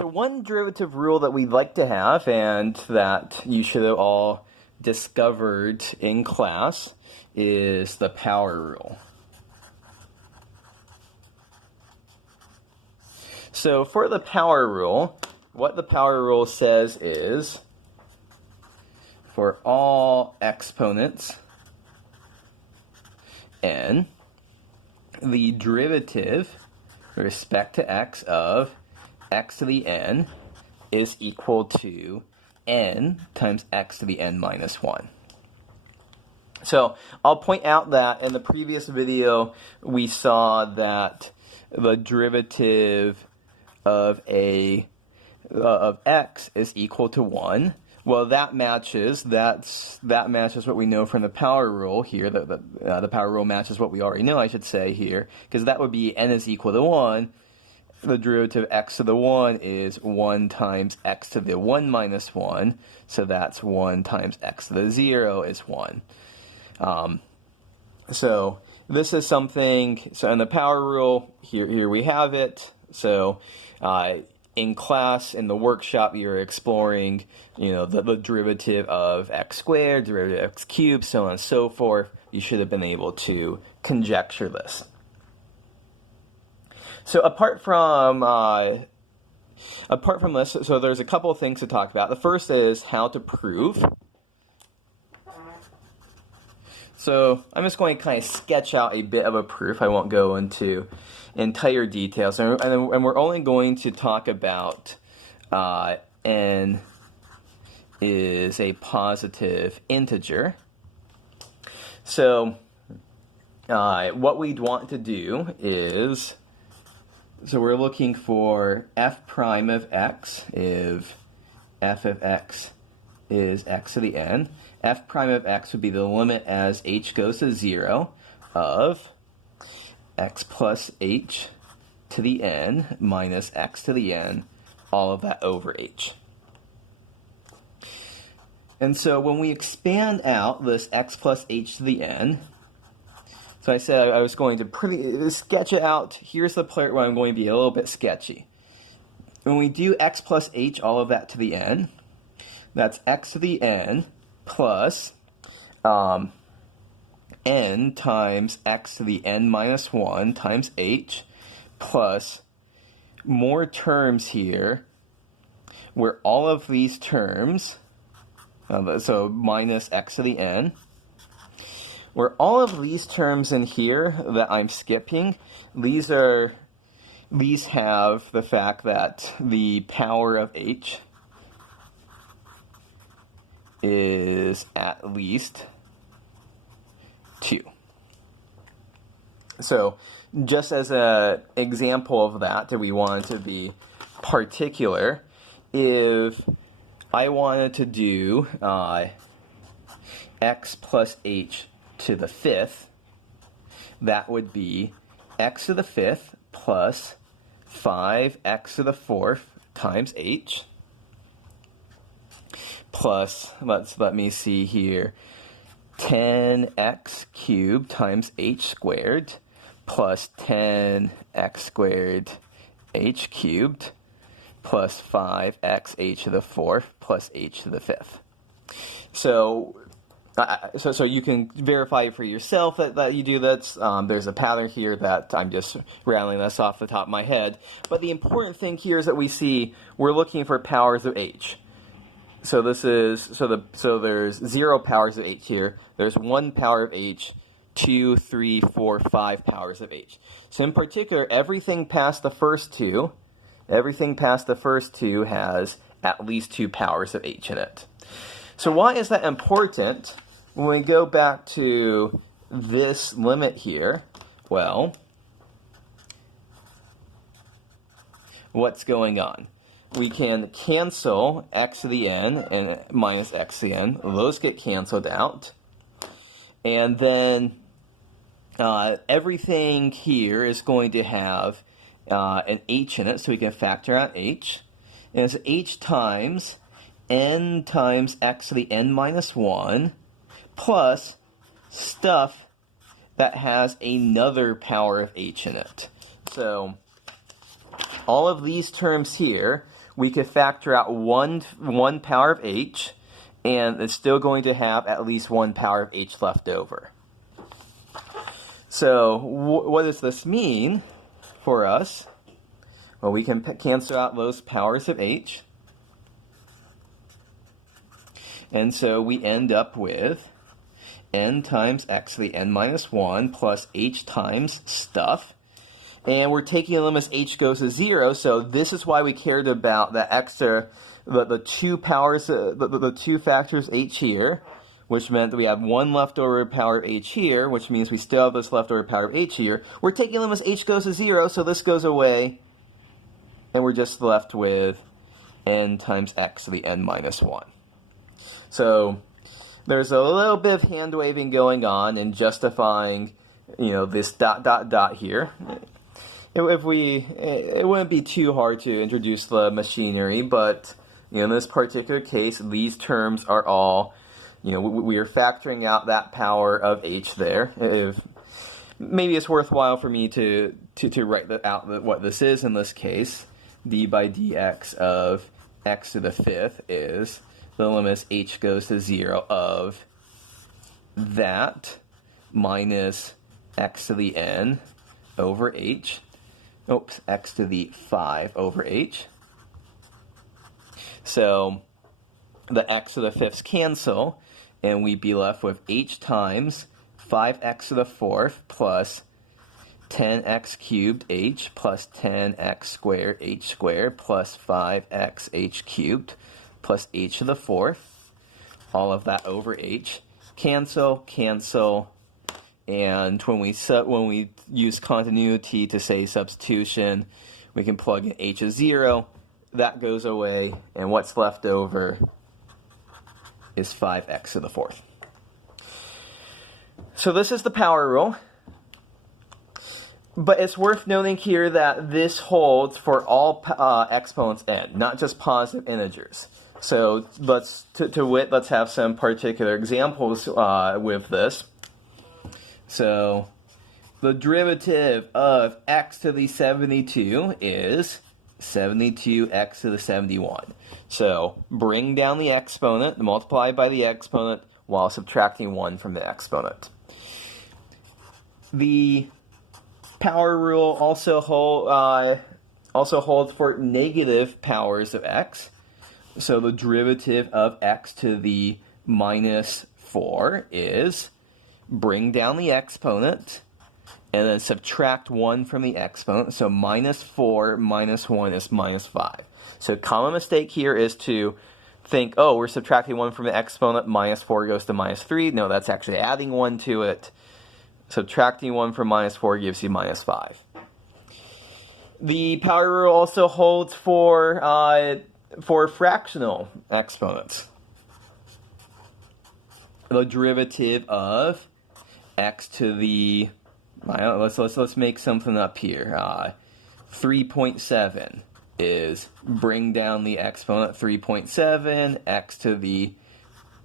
So one derivative rule that we'd like to have, and that you should have all discovered in class, is the power rule. So for the power rule, what the power rule says is, for all exponents n, the derivative with respect to x of x to the n is equal to n times x to the n minus 1. So I'll point out that in the previous video we saw that the derivative of x is equal to 1. Well, that matches what we know from the power rule here. The power rule matches what we already know, I should say here, because that would be n is equal to 1. The derivative of x to the 1 is 1 times x to the 1 minus 1, so that's 1 times x to the 0 is 1. So this is something, so in the power rule, here we have it. So in class, in the workshop, you're exploring, the derivative of x squared, derivative of x cubed, so on and so forth. You should have been able to conjecture this. So apart from this, so there's a couple of things to talk about. The first is how to prove. So I'm just going to kind of sketch out a bit of a proof. I won't go into entire details, and we're only going to talk about n is a positive integer. So what we'd want to do is, so we're looking for f prime of x if f of x is x to the n. F prime of x would be the limit as h goes to 0 of x plus h to the n minus x to the n, all of that over h. And so when we expand out this x plus h to the n, so I said I was going to sketch it out. Here's the part where I'm going to be a little bit sketchy. When we do x plus h, all of that to the n, that's x to the n plus n times x to the n minus 1 times h, plus more terms here, where all of these terms, so minus x to the n, where all of these terms in here that I'm skipping, these have the fact that the power of h is at least 2. So just as an example of that we wanted to be particular, if I wanted to do x plus h to the 5th, that would be x to the 5th plus 5x to the 4th times h, plus, let me see here, 10x cubed times h squared plus 10x squared h cubed plus 5x h to the 4th plus h to the 5th. So you can verify for yourself that you do that. There's a pattern here that I'm just rattling this off the top of my head. But the important thing here is that we're looking for powers of h. So there's 0 powers of h here. There's 1 power of h, 2, 3, 4, 5 powers of h. So in particular, everything past the first two has at least 2 powers of h in it. So why is that important? When we go back to this limit here, well, what's going on? We can cancel x to the n and minus x to the n. Those get canceled out. And then everything here is going to have an h in it, so we can factor out h. And it's h times n times x to the n minus 1 plus stuff that has another power of h in it. So all of these terms here, we could factor out one power of h, and it's still going to have at least 1 power of h left over. So what does this mean for us? Well, we can cancel out those powers of h. And so we end up with n times x to the n minus 1 plus h times stuff. And we're taking the limit as h goes to 0, so this is why we cared about the extra, the two powers, the two factors h here, which meant that we have one leftover power of h here, which means we still have this leftover power of h here. We're taking the limit as h goes to 0, so this goes away, and we're just left with n times x to the n minus 1. So there's a little bit of hand waving going on and justifying, this dot dot dot here. It wouldn't be too hard to introduce the machinery, but in this particular case, these terms are all, we are factoring out that power of h there. Maybe it's worthwhile for me to write out what this is in this case. D by dx of x to the 5th is the limit as h goes to 0 of that minus x to the n over h. Oops, x to the 5 over h. So the x to the 5ths cancel, and we'd be left with h times 5x to the 4th plus 10x cubed h plus 10x squared h squared plus 5x h cubed plus h to the 4th. All of that over h. Cancel, cancel. And when we use continuity to say substitution, we can plug in h as 0. That goes away, and what's left over is 5x to the 4th. So this is the power rule. But it's worth noting here that this holds for all exponents n, not just positive integers. So let's have some particular examples with this. So the derivative of x to the 72 is 72x to the 71. So bring down the exponent, multiply by the exponent, while subtracting 1 from the exponent. The power rule also holds for negative powers of x. So the derivative of x to the minus 4 is bring down the exponent and then subtract 1 from the exponent. So minus 4 minus 1 is minus 5. So a common mistake here is to think, oh, we're subtracting 1 from the exponent, minus 4 goes to minus 3. No, that's actually adding 1 to it. Subtracting 1 from minus 4 gives you minus 5. The power rule also holds for fractional exponents. The derivative of x to the, let's make something up here. 3.7 is bring down the exponent 3.7, x to the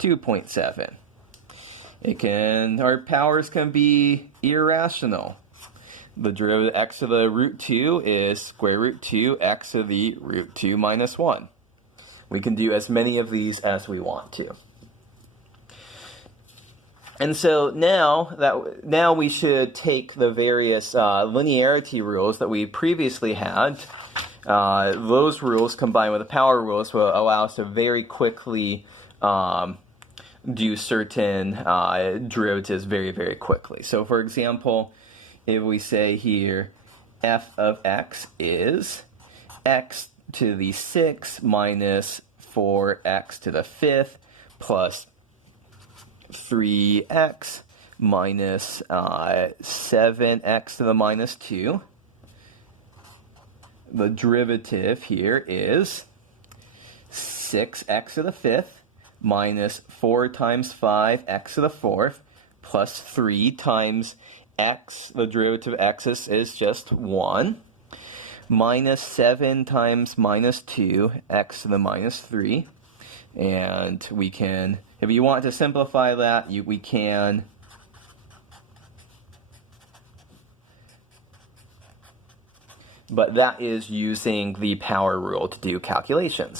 2.7. Our powers can be irrational. The derivative of x to the root 2 is square root 2 x to the root 2 minus 1. We can do as many of these as we want to. And so now we should take the various linearity rules that we previously had. Those rules combined with the power rules will allow us to very quickly do certain derivatives very, very quickly. So for example, if we say here f of x is x to the 6 minus 4x to the 5th plus 3x minus 7x to the minus 2. The derivative here is 6x to the 5th minus 4 times 5x to the 4th plus 3 times x, the derivative of x is just 1, minus 7 times minus 2, x to the minus 3. And we can, if you want to simplify that, we can but that is using the power rule to do calculations.